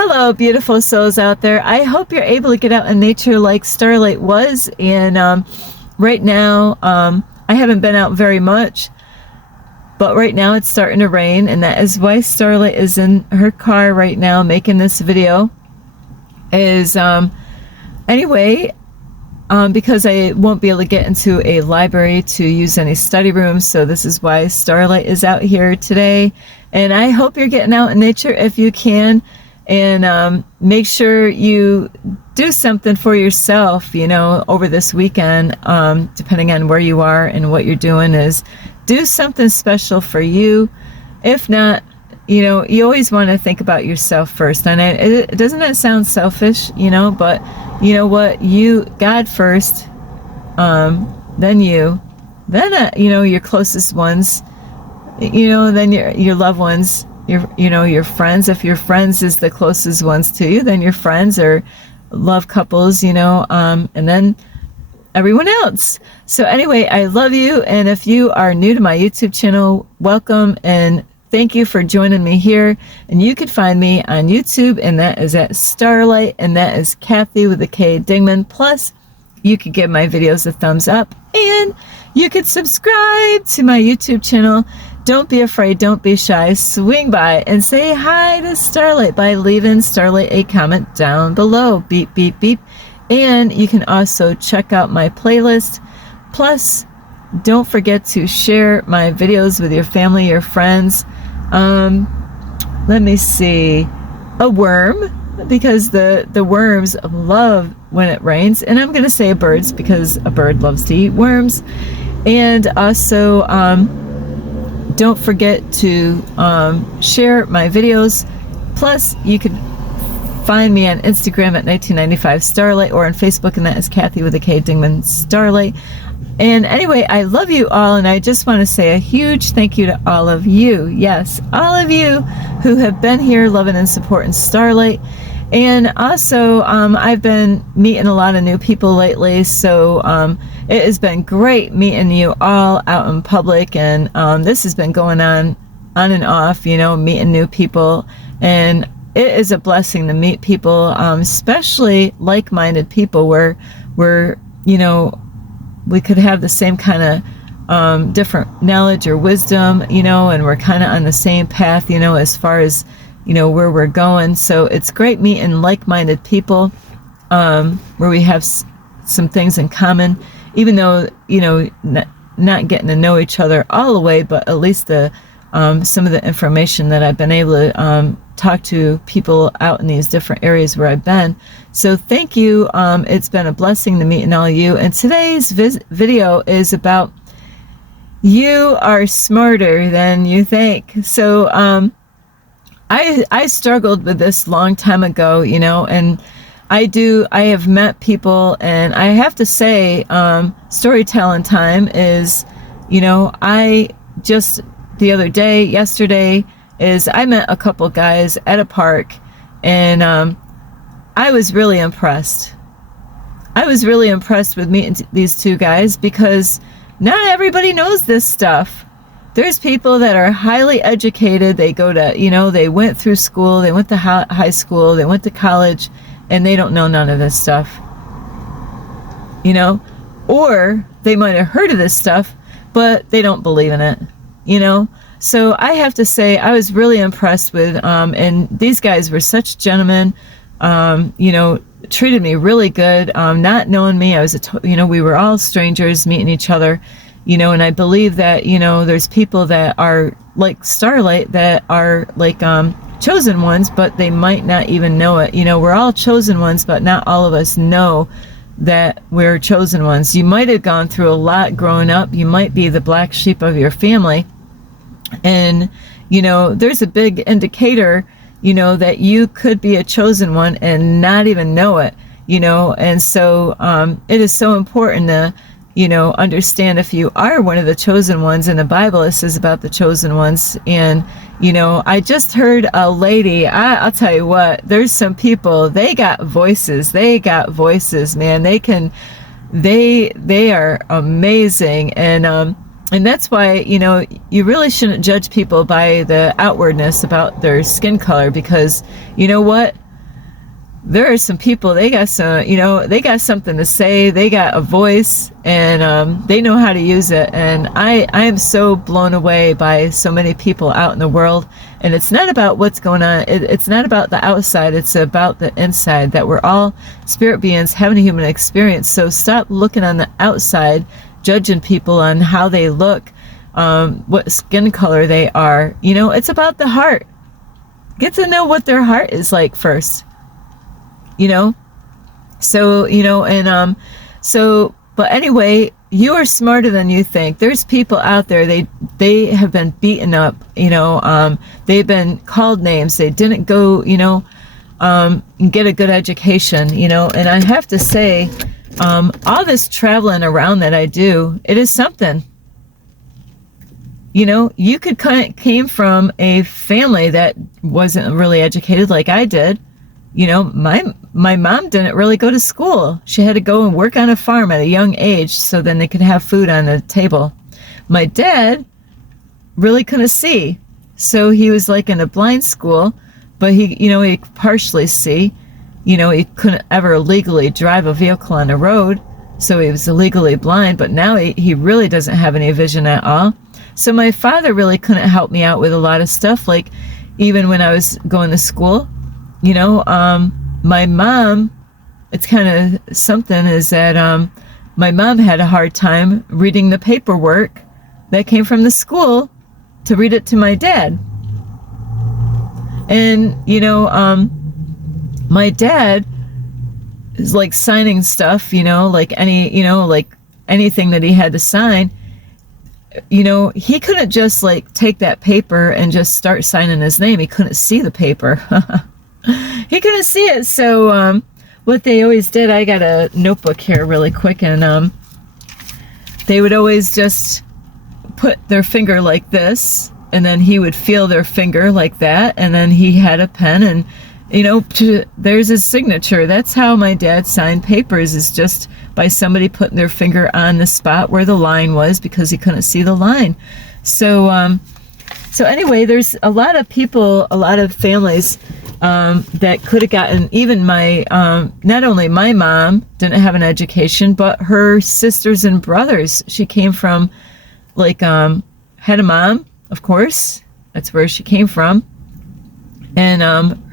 Hello, beautiful souls out there. I hope you're able to get out in nature like Starlight was. And right now, I haven't been out very much, but right now it's starting to rain, and that is why Starlight is in her car right now making this video. Anyway, because I won't be able to get into a library to use any study rooms, so this is why Starlight is out here today. And I hope you're getting out in nature if you can. And make sure you do something for yourself, you know, over this weekend, depending on where you are and what you're doing, is do something special for you. If not, you know, you always want to think about yourself first. And doesn't that sound selfish, you know, but you know what, God first, then you, then, you know, your closest ones, you know, then your loved ones, your friends. If your friends is the closest ones to you, then your friends or love couples, you know, and then everyone else. So anyway, I love you. And if you are new to my YouTube channel, welcome and thank you for joining me here. And you can find me on YouTube, and that is at Starlight, and that is Kathy with a K Dingman. Plus, you could give my videos a thumbs up, and you could subscribe to my YouTube channel. Don't be afraid, don't be shy. Swing by and say hi to Starlight by leaving Starlight a comment down below. Beep, beep, beep. And you can also check out my playlist. Plus, don't forget to share my videos with your family, your friends. Let me see. A worm, because the worms love when it rains. And I'm going to say birds, because a bird loves to eat worms. And also, don't forget to share my videos. Plus, you could find me on Instagram at 1995 Starlight, or on Facebook, and that is Kathy with a K Dingman Starlight. And anyway, I love you all, and I just want to say a huge thank you to all of you. Yes, all of you who have been here loving and supporting Starlight. And also, I've been meeting a lot of new people lately, so it has been great meeting you all out in public. And this has been going on and off, you know, meeting new people. And it is a blessing to meet people, especially like-minded people where we're, you know, we could have the same kind of different knowledge or wisdom, you know, and we're kind of on the same path, you know, as far as, you know, where we're going. So it's great meeting like-minded people where we have some things in common, even though, you know, not getting to know each other all the way, but at least some of the information that I've been able to talk to people out in these different areas where I've been. So thank you. It's been a blessing to meet all of you. And today's video is about you are smarter than you think. So I struggled with this long time ago, you know, and I have met people, and I have to say, storytelling time is, you know, yesterday, I met a couple guys at a park, and I was really impressed. I was really impressed with meeting these two guys, because not everybody knows this stuff. There's people that are highly educated. They go to, you know, they went through school, they went to high school, they went to college, and they don't know none of this stuff. You know, or they might have heard of this stuff, but they don't believe in it, you know. So I have to say, I was really impressed with, and these guys were such gentlemen, you know, treated me really good, not knowing me. We were all strangers meeting each other, you know, and I believe that, you know, there's people that are like Starlight that are like chosen ones, but they might not even know it. You know, we're all chosen ones, but not all of us know that we're chosen ones. You might have gone through a lot growing up. You might be the black sheep of your family. And, you know, there's a big indicator, you know, that you could be a chosen one and not even know it, you know. And so it is so important to, you know, understand if you are one of the chosen ones. In the Bible, it says about the chosen ones. And, you know, I just heard a lady, I'll tell you what, there's some people, they got voices, man. They are amazing. And that's why, you know, you really shouldn't judge people by the outwardness about their skin color, because you know what? there are some people, they got some, they got something to say, they got a voice, and they know how to use it. And I am so blown away by so many people out in the world. And it's not about what's going on, it's not about the outside, it's about the inside, that we're all spirit beings having a human experience. So stop looking on the outside, judging people on how they look, what skin color they are. It's about the heart. Get to know what their heart is like first. But anyway, you are smarter than you think. There's people out there, they have been beaten up, they've been called names, they didn't go, get a good education, and I have to say, all this traveling around that I do, it is something. You could came from a family that wasn't really educated like I did. My mom didn't really go to school. She had to go and work on a farm at a young age so then they could have food on the table. My dad really couldn't see. So he was like in a blind school, but he could partially see. He couldn't ever legally drive a vehicle on the road, so he was illegally blind, but now he really doesn't have any vision at all. So my father really couldn't help me out with a lot of stuff, like even when I was going to school. My mom, it's kind of something is that my mom had a hard time reading the paperwork that came from the school to read it to my dad. And, my dad is like signing stuff, like anything that he had to sign. He couldn't just like take that paper and just start signing his name. He couldn't see the paper. He couldn't see it. So what they always did, I got a notebook here really quick, and they would always just put their finger like this, and then he would feel their finger like that, and then he had a pen, and there's his signature. That's how my dad signed papers, is just by somebody putting their finger on the spot where the line was, because he couldn't see the line. So anyway, there's a lot of people, a lot of families that could have gotten, even my, not only my mom didn't have an education, but her sisters and brothers. She came from, had a mom, of course, that's where she came from. And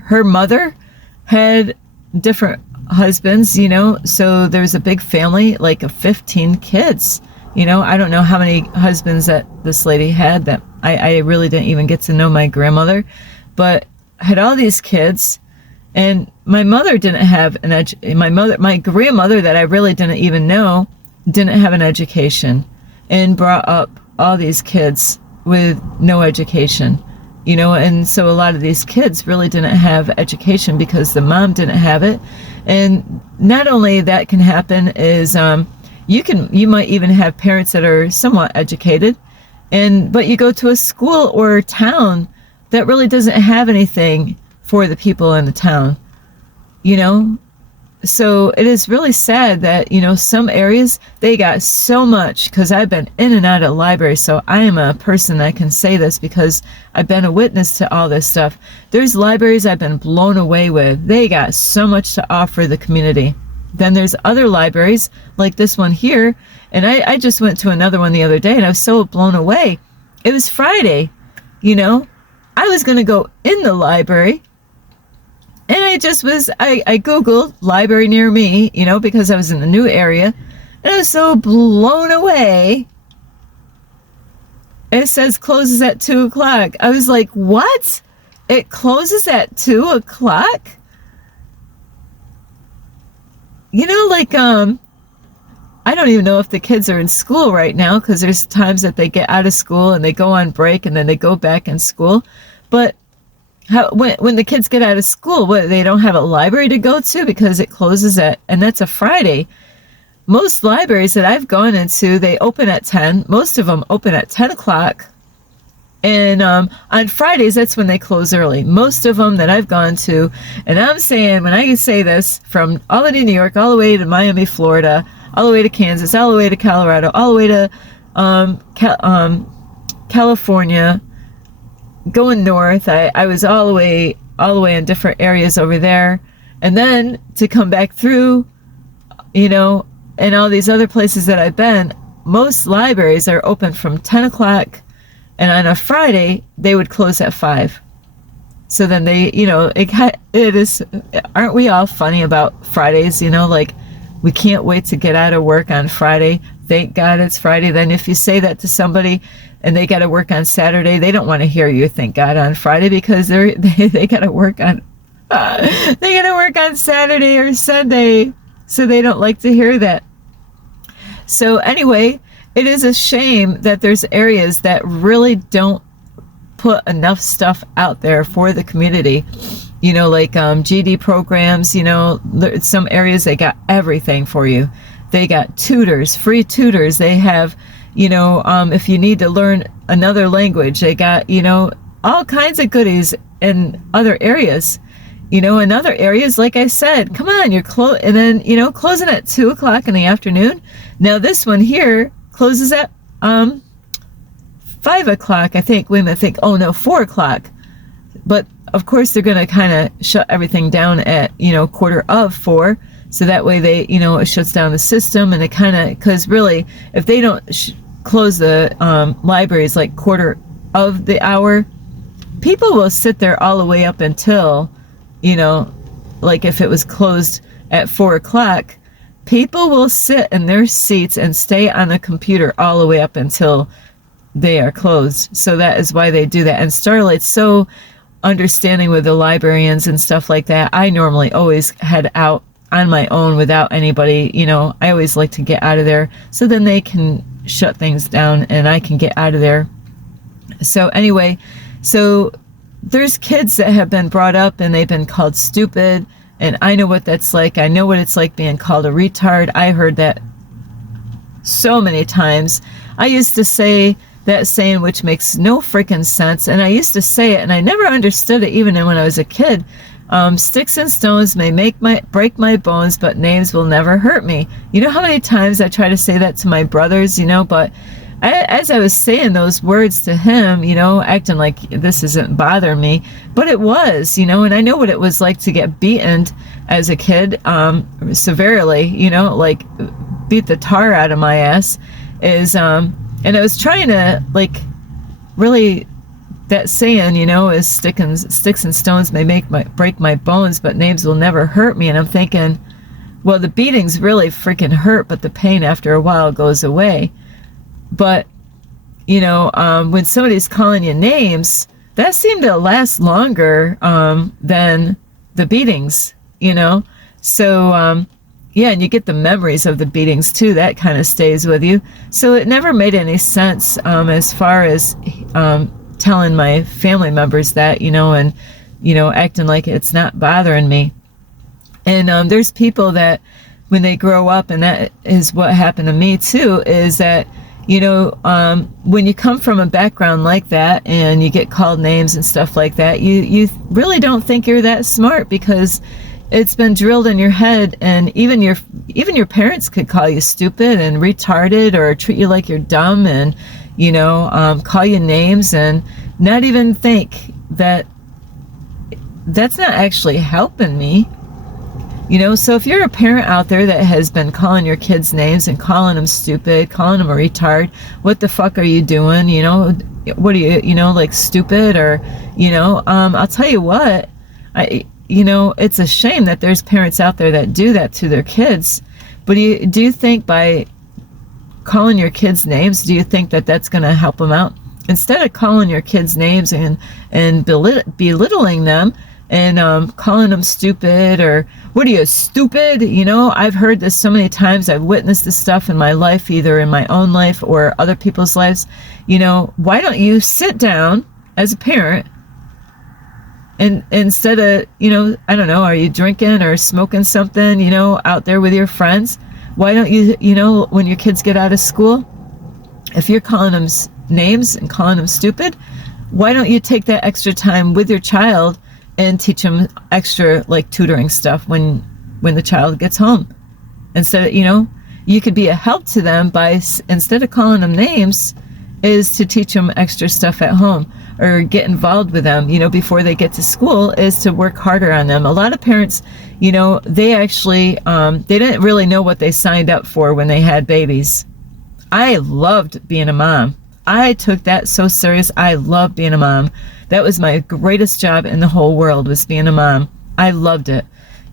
her mother had different husbands, so there's a big family, like of 15 kids. I don't know how many husbands that this lady had, that I really didn't even get to know my grandmother, but had all these kids. And my mother didn't have my grandmother that I really didn't even know, didn't have an education, and brought up all these kids with no education, and so a lot of these kids really didn't have education because the mom didn't have it. And not only that can happen is you might even have parents that are somewhat educated, but you go to a school or a town that really doesn't have anything for the people in the town, So it is really sad that, some areas, they got so much, because I've been in and out of libraries, so I am a person that can say this because I've been a witness to all this stuff. There's libraries I've been blown away with. They got so much to offer the community. Then there's other libraries, like this one here, and I just went to another one the other day, and I was so blown away. It was Friday, I was going to go in the library, and I Googled library near me, because I was in the new area, and I was so blown away. It says closes at 2 o'clock. I was like, what? It closes at 2 o'clock? I don't even know if the kids are in school right now, because there's times that they get out of school and they go on break and then they go back in school. But when the kids get out of school, they don't have a library to go to because it closes and that's a Friday. Most libraries that I've gone into, they open at 10. Most of them open at 10 o'clock. And on Fridays, that's when they close early. Most of them that I've gone to, and I'm saying, when I can say this, from Albany, New York, all the way to Miami, Florida, all the way to Kansas, all the way to Colorado, all the way to California, going north. I was all the way in different areas over there. And then to come back through, you know, and all these other places that I've been, most libraries are open from 10 o'clock, and on a Friday, they would close at 5. So then they, you know, it is, aren't we all funny about Fridays, you know, like, we can't wait to get out of work on Friday. Thank God it's Friday. Then if you say that to somebody and they got to work on Saturday, they don't want to hear you thank God on Friday, because they got to work on Saturday or Sunday. So they don't like to hear that. So anyway, it is a shame that there's areas that really don't put enough stuff out there for the community. You know, like GD programs, you know, some areas they got everything for you. They got tutors, free tutors. They have, you know, if you need to learn another language, they got, you know, all kinds of goodies in other areas. You know, in other areas, like I said, come on, you're and then, you know, closing at 2 o'clock in the afternoon. Now this one here closes at 5 o'clock, I think. Wait a minute, I think, oh no, 4 o'clock. But of course they're going to kind of shut everything down at, you know, 3:45. So that way they, you know, it shuts down the system, and it kind of, because really, if they don't close the libraries like 1/4, people will sit there all the way up until, you know, like if it was closed at 4 o'clock, people will sit in their seats and stay on the computer all the way up until they are closed. So that is why they do that. And Starlight's so understanding with the librarians and stuff like that. I normally always head out on my own without anybody, you know. I always like to get out of there so then they can shut things down and I can get out of there. So anyway, so there's kids that have been brought up and they've been called stupid, and I know what that's like. I know what it's like being called a retard. I heard that so many times. I used to say that saying, which makes no freaking sense, and I used to say it and I never understood it even when I was a kid. Sticks and stones may break my bones, but names will never hurt me. You know how many times I try to say that to my brothers, you know, but as I was saying those words to him, you know, acting like this isn't bothering me, but it was, you know, and I know what it was like to get beaten as a kid, severely, you know, like beat the tar out of my ass, and I was trying to, like, really, that saying, you know, is sticks and stones may break my bones, but names will never hurt me. And I'm thinking, well, the beatings really freaking hurt, but the pain after a while goes away. But, you know, when somebody's calling you names, that seemed to last longer than the beatings, you know. So, yeah, and you get the memories of the beatings too. That kind of stays with you. So it never made any sense as far as telling my family members that, you know, and, you know, acting like it's not bothering me. And there's people that when they grow up, and that is what happened to me too, is that, you know, when you come from a background like that and you get called names and stuff like that, you really don't think you're that smart, because it's been drilled in your head, and even your parents could call you stupid and retarded, or treat you like you're dumb, and, you know, call you names and not even think that that's not actually helping me. You know, so if you're a parent out there that has been calling your kids names and calling them stupid, calling them a retard, what the fuck are you doing? You know, what are you know, like stupid, or, you know, I'll tell you what, you know, it's a shame that there's parents out there that do that to their kids. But do you think by calling your kids names, do you think that that's going to help them out? Instead of calling your kids names and belittling them, and calling them stupid, or what are you, stupid? You know, I've heard this so many times. I've witnessed this stuff in my life, either in my own life or other people's lives. You know, why don't you sit down as a parent, and instead of, you know, I don't know, are you drinking or smoking something, you know, out there with your friends? Why don't you, you know, when your kids get out of school, if you're calling them names and calling them stupid, why don't you take that extra time with your child and teach them extra, like, tutoring stuff when the child gets home? Instead of, you know, you could be a help to them by, instead of calling them names, is to teach them extra stuff at home or get involved with them, before they get to school, is to work harder on them. A lot of parents, they actually, they didn't really know what they signed up for when they had babies. I loved being a mom. I took that so serious. I loved being a mom. That was my greatest job in the whole world, was being a mom. I loved it.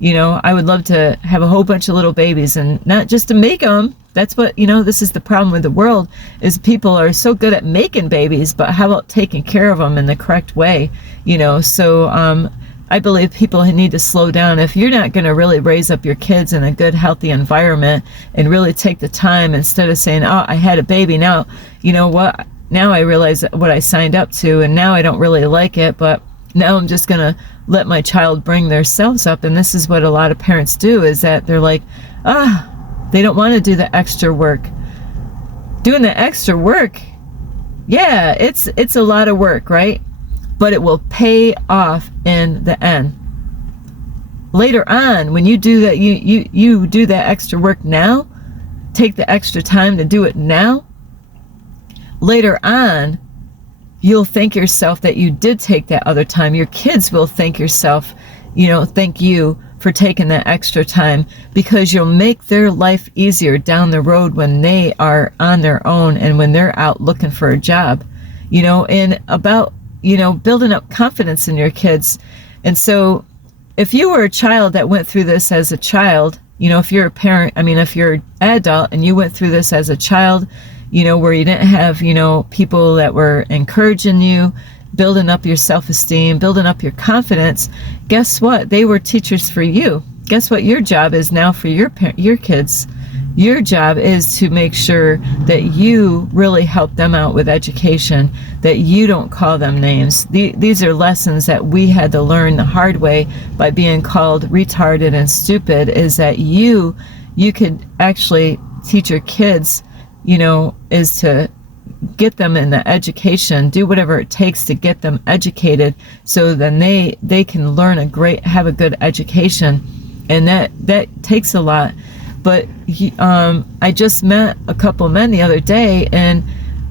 I would love to have a whole bunch of little babies, and not just to make them. That's what, this is the problem with the world, is people are so good at making babies, but how about taking care of them in the correct way? So I believe people need to slow down. If you're not going to really raise up your kids in a good, healthy environment and really take the time, instead of saying, oh, I had a baby, now, you know what? Now I realize what I signed up to, and now I don't really like it, but now I'm just going to let my child bring themselves up. And this is what a lot of parents do, is that they're like, they don't want to do the extra work. Doing the extra work, yeah, it's a lot of work, right? But it will pay off in the end. Later on, when you do that, you do that extra work now, take the extra time to do it now, later on, you'll thank yourself that you did take that other time. Your kids will thank thank you for taking that extra time, because you'll make their life easier down the road when they are on their own and when they're out looking for a job, and about, building up confidence in your kids. And so if you were a child that went through this as a child, if you're a parent, if you're an adult and you went through this as a child, where you didn't have, people that were encouraging you, building up your self-esteem, building up your confidence, guess what? They were teachers for you. Guess what your job is now for your kids? Your job is to make sure that you really help them out with education, that you don't call them names. These are lessons that we had to learn the hard way by being called retarded and stupid, is that you could actually teach your kids, is to get them in the education, do whatever it takes to get them educated, so then they can have a good education. And that takes a lot. But I just met a couple men the other day, and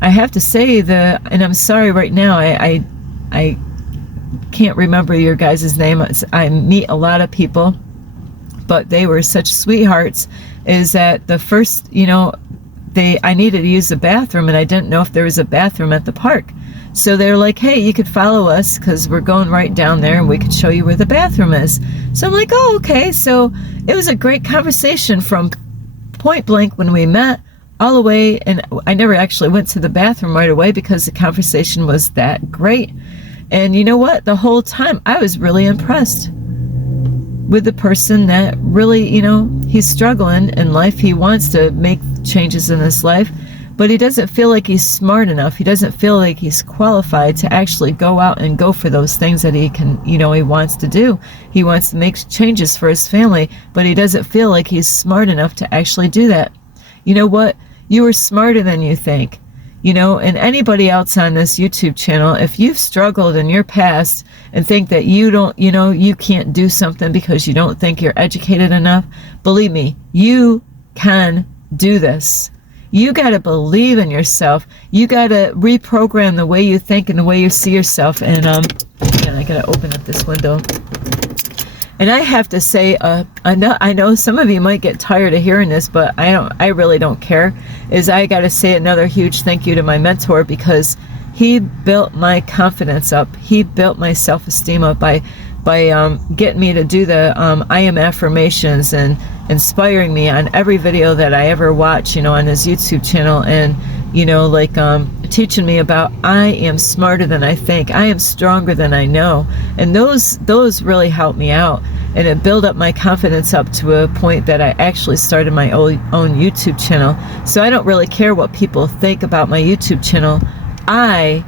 I have to say and I'm sorry right now, I can't remember your guys' name. I meet a lot of people, but they were such sweethearts, is that the first, I needed to use the bathroom, and I didn't know if there was a bathroom at the park. So they're like, hey, you could follow us because we're going right down there and we could show you where the bathroom is. So I'm like, oh, okay. So it was a great conversation from point blank when we met all the way. And I never actually went to the bathroom right away because the conversation was that great. And you know what? The whole time I was really impressed with the person that really, he's struggling in life. He wants to make changes in his life, but he doesn't feel like he's smart enough. He doesn't feel like he's qualified to actually go out and go for those things that he can, he wants to do. He wants to make changes for his family, but he doesn't feel like he's smart enough to actually do that. You know what? You are smarter than you think. And anybody else on this YouTube channel, if you've struggled in your past and think that you don't, you can't do something because you don't think you're educated enough, believe me, you can do this. You got to believe in yourself. You got to reprogram the way you think and the way you see yourself. And I got to open up this window. And I have to say, I know some of you might get tired of hearing this, but I really don't care. I got to say another huge thank you to my mentor, because he built my confidence up. He built my self-esteem up by getting me to do the I am affirmations and inspiring me on every video that I ever watch, on his YouTube channel, and teaching me about I am smarter than I think, I am stronger than I know, and those really helped me out, and it built up my confidence up to a point that I actually started my own YouTube channel. So I don't really care what people think about my YouTube channel. I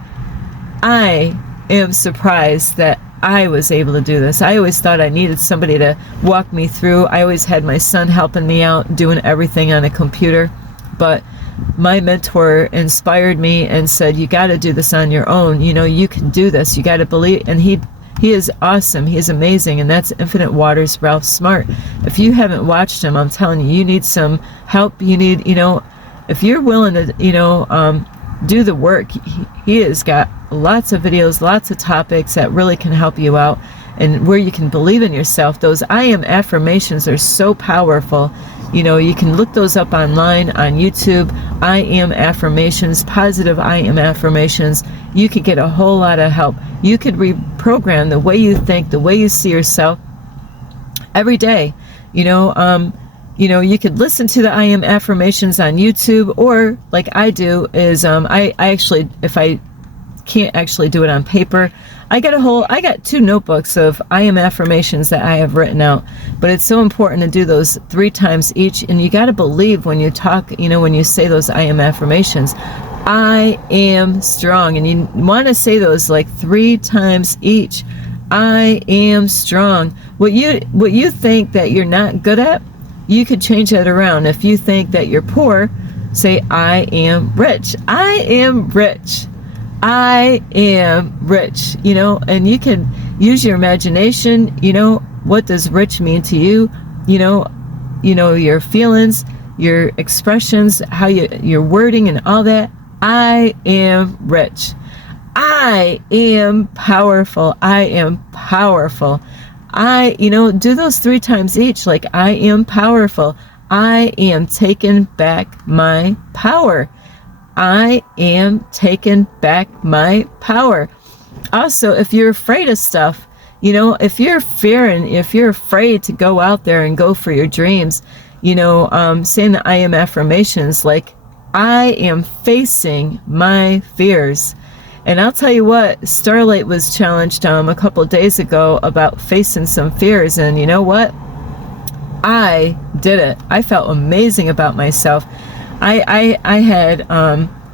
am surprised that I was able to do this. I always thought I needed somebody to walk me through. I always had my son helping me out, doing everything on a computer. But my mentor inspired me and said, you got to do this on your own. You can do this. You got to believe. And he is awesome. He is amazing. And that's Infinite Waters Ralph Smart. If you haven't watched him, I'm telling you, you need some help. You need, if you're willing to, do the work. He has got lots of videos, lots of topics that really can help you out, and where you can believe in yourself. Those I am affirmations are so powerful. You can look those up online on YouTube. I am affirmations, positive I am affirmations. You could get a whole lot of help. You could reprogram the way you think, the way you see yourself every day. You could listen to the I am affirmations on YouTube, or like I do is I actually, if I can't actually do it on paper, I got 2 notebooks of I am affirmations that I have written out. But it's so important to do those 3 times each, and you got to believe when you talk, when you say those I am affirmations. I am strong, and you want to say those like 3 times each. I am strong. What you think that you're not good at, you could change that around. If you think that you're poor, say I am rich. I am rich. I am rich. And you can use your imagination. What does rich mean to you? Your feelings, your expressions, how your wording and all that. I am rich. I am powerful. I am powerful. Do those 3 times each, like I am powerful. I am taking back my power. I am taking back my power. Also, if you're afraid of stuff, if you're afraid to go out there and go for your dreams, saying the I am affirmations, like I am facing my fears. And I'll tell you what, Starlight was challenged a couple of days ago about facing some fears, and you know what? I did it. I felt amazing about myself. I had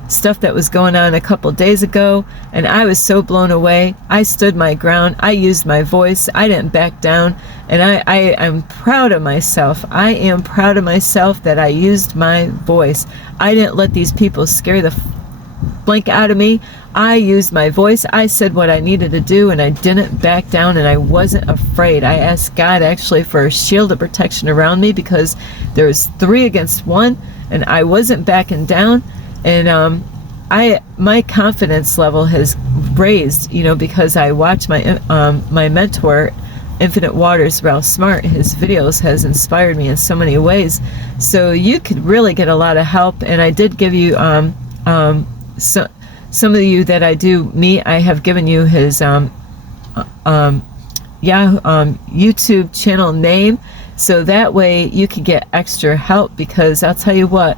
stuff that was going on a couple of days ago, and I was so blown away. I stood my ground. I used my voice. I didn't back down, and I'm proud of myself. I am proud of myself that I used my voice. I didn't let these people scare the blank out of me. I used my voice. I said what I needed to do, and I didn't back down, and I wasn't afraid. I asked God actually for a shield of protection around me, because there was 3 against 1, and I wasn't backing down. And my confidence level has raised, because I watch my mentor, Infinite Waters, Ralph Smart. His videos has inspired me in so many ways. So you could really get a lot of help. And I did give you some of you that I do meet, I have given you his YouTube channel name, so that way you can get extra help. Because I'll tell you what,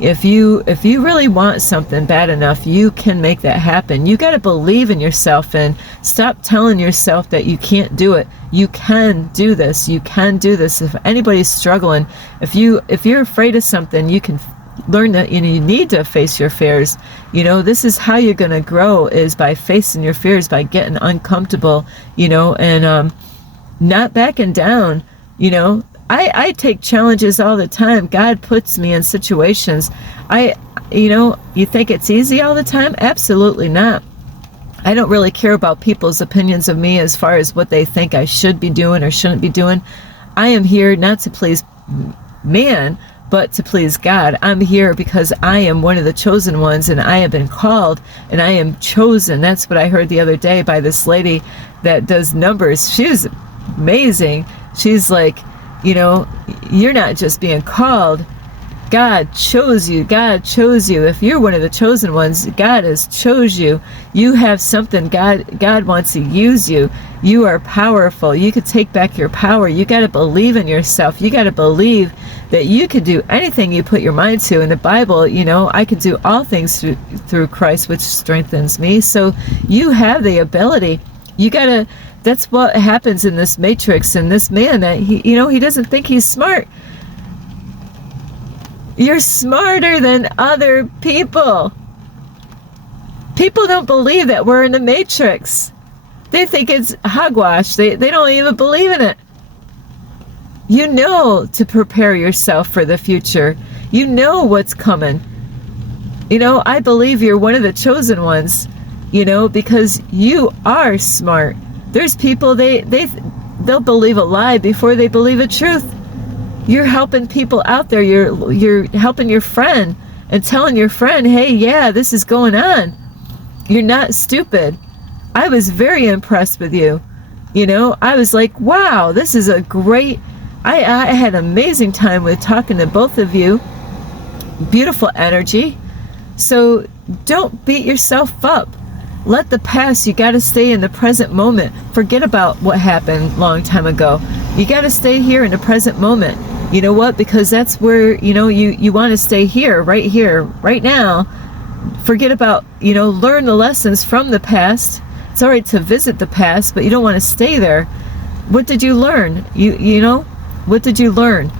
if you really want something bad enough, you can make that happen. You got to believe in yourself and stop telling yourself that you can't do it. You can do this. You can do this. If anybody's struggling, if you're afraid of something, you can learn that you need to face your fears. This is how you're going to grow, is by facing your fears, by getting uncomfortable, and not backing down. I take challenges all the time. God puts me in situations. You think it's easy all the time? Absolutely not. I don't really care about people's opinions of me as far as what they think I should be doing or shouldn't be doing. I am here not to please man, but to please God. I'm here because I am one of the chosen ones, and I have been called, and I am chosen. That's what I heard the other day by this lady that does numbers. She's amazing. She's like, you're not just being called. God chose you. God chose you. If you're one of the chosen ones, God has chose you. You have something. God wants to use you. You are powerful. You could take back your power. You got to believe in yourself. You got to believe that you can do anything you put your mind to. In the Bible, I could do all things through Christ, which strengthens me. So you have the ability. You got to, that's what happens in this matrix. And this man that he doesn't think he's smart. You're smarter than other people. People don't believe that we're in the matrix. They think it's hogwash. They don't even believe in it. You know to prepare yourself for the future. You know what's coming. I believe you're one of the chosen ones, because you are smart. There's people, they'll believe a lie before they believe a truth. You're helping people out there. You're helping your friend. and telling your friend, hey, yeah, this is going on. You're not stupid. I was very impressed with you. You know, I was like, wow, this is a great, I had an amazing time with talking to both of you. Beautiful energy. So don't beat yourself up. Let the past, you got to stay in the present moment. Forget about what happened a long time ago. You got to stay here in the present moment. You know what? Because that's where, you know, you want to stay here, right now. Forget about, you know, learn the lessons from the past. It's all right to visit the past, but you don't want to stay there. What did you learn? You know, what did you learn?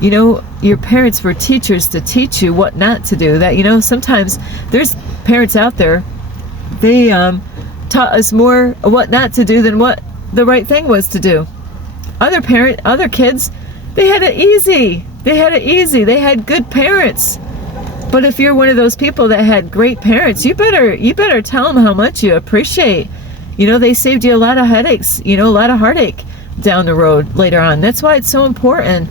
You know, your parents were teachers to teach you what not to do. That, you know, sometimes there's parents out there, they taught us more what not to do than what the right thing was to do. Other kids, they had it easy. They had good parents. But if you're one of those people that had great parents, you better tell them how much you appreciate. You know, they saved you a lot of headaches, you know, a lot of heartache down the road later on. That's why it's so important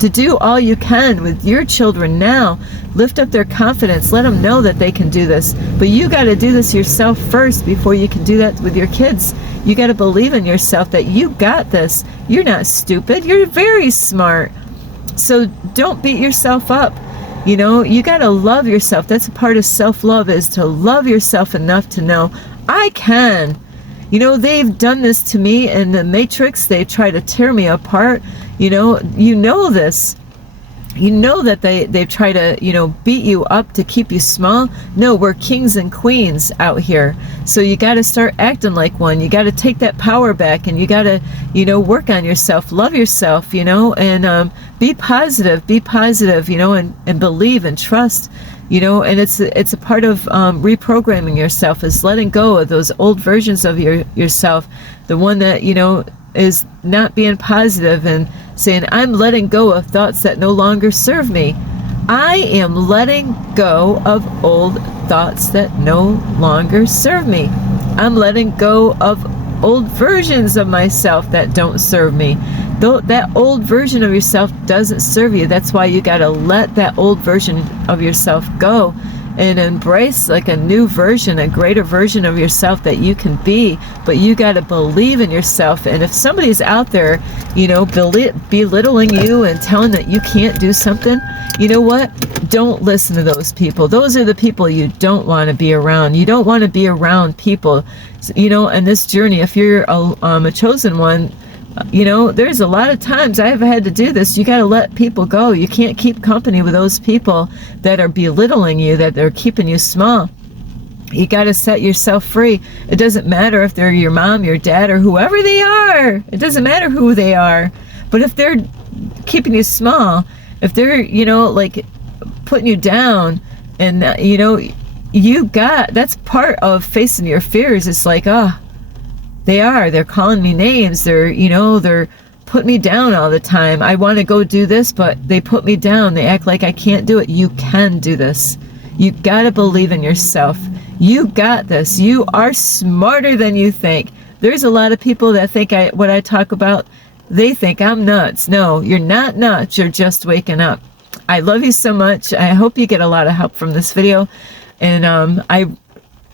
to do all you can with your children now. Lift up their confidence. Let them know that they can do this. But you got to do this yourself first before you can do that with your kids. You got to believe in yourself that you got this. You're not stupid. You're very smart. So don't beat yourself up. You know, you got to love yourself. That's a part of self-love, is to love yourself enough to know, I can. You know, they've done this to me in the Matrix. They try to tear me apart. You know this. You know that they try to, you know, beat you up to keep you small. No, we're kings and queens out here. So you got to start acting like one. You got to take that power back, and you got to, you know, work on yourself, love yourself, you know, and be positive, you know, and believe and trust, you know. And it's a part of reprogramming yourself, is letting go of those old versions of yourself, the one that, you know, is not being positive, and saying, I'm letting go of thoughts that no longer serve me. I am letting go of old thoughts that no longer serve me. I'm letting go of old versions of myself that don't serve me. Though that old version of yourself doesn't serve you. That's why you got to let that old version of yourself go and embrace like a new version, a greater version of yourself that you can be. But you got to believe in yourself. And if somebody's out there, you know, belittling you and telling that you can't do something, you know what? Don't listen to those people. Those are the people you don't want to be around. You don't want to be around people, you know, in this journey. If you're a chosen one, you know, there's a lot of times I've had to do this. You got to let people go. You can't keep company with those people that are belittling you, that they're keeping you small. You got to set yourself free. It doesn't matter if they're your mom, your dad, or whoever they are. It doesn't matter who they are. But if they're keeping you small, if they're, you know, like putting you down, and, you know, that's part of facing your fears. It's like, oh, they're calling me names. They're putting me down all the time. I want to go do this, but they put me down. They act like I can't do it. You can do this. You got to believe in yourself. You got this. You are smarter than you think. There's a lot of people that think what I talk about, they think I'm nuts. No, you're not nuts. You're just waking up. I love you so much. I hope you get a lot of help from this video. And I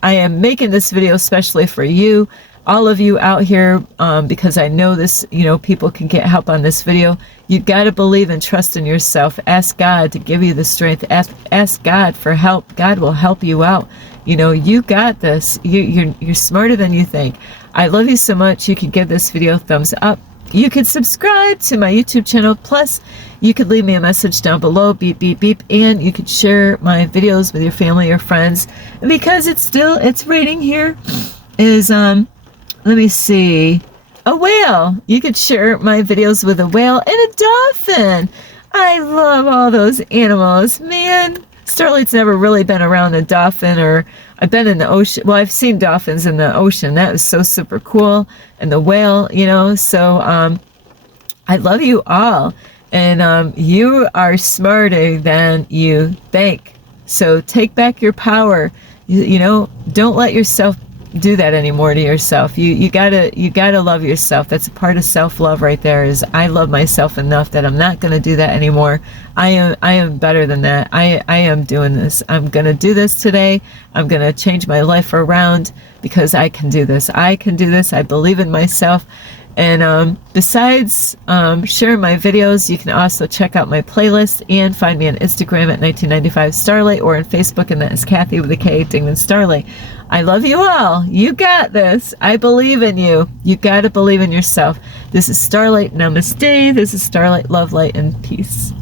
am making this video especially for you, all of you out here, because I know this, you know, people can get help on this video. You got to believe and trust in yourself. Ask God to give you the strength. Ask God for help. God will help you out. You know, you got this. You're smarter than you think. I love you so much. You can give this video a thumbs up. You could subscribe to my YouTube channel. Plus, you could leave me a message down below, beep, beep, beep, and you could share my videos with your family or friends. And because it's raining here, is, let me see, a whale. You could share my videos with a whale and a dolphin. I love all those animals, man. Starlight's never really been around a dolphin, or I've been in the ocean. Well, I've seen dolphins in the ocean. That was so super cool. And the whale, you know. So I love you all. And you are smarter than you think. So take back your power. You know, don't let yourself do that anymore to yourself. You gotta love yourself. That's a part of self-love right there, is I love myself enough that I'm not gonna do that anymore. I am better than that. I am doing this. I'm gonna do this today. I'm gonna change my life around because I can do this. I can do this. I believe in myself. And besides sharing my videos, you can also check out my playlist and find me on Instagram at 1995 Starlight, or on Facebook, and that is Kathy with a K, Dingman Starlight. I love you all. You got this. I believe in you. You got to believe in yourself. This is Starlight. Namaste. This is Starlight. Love, light, and peace.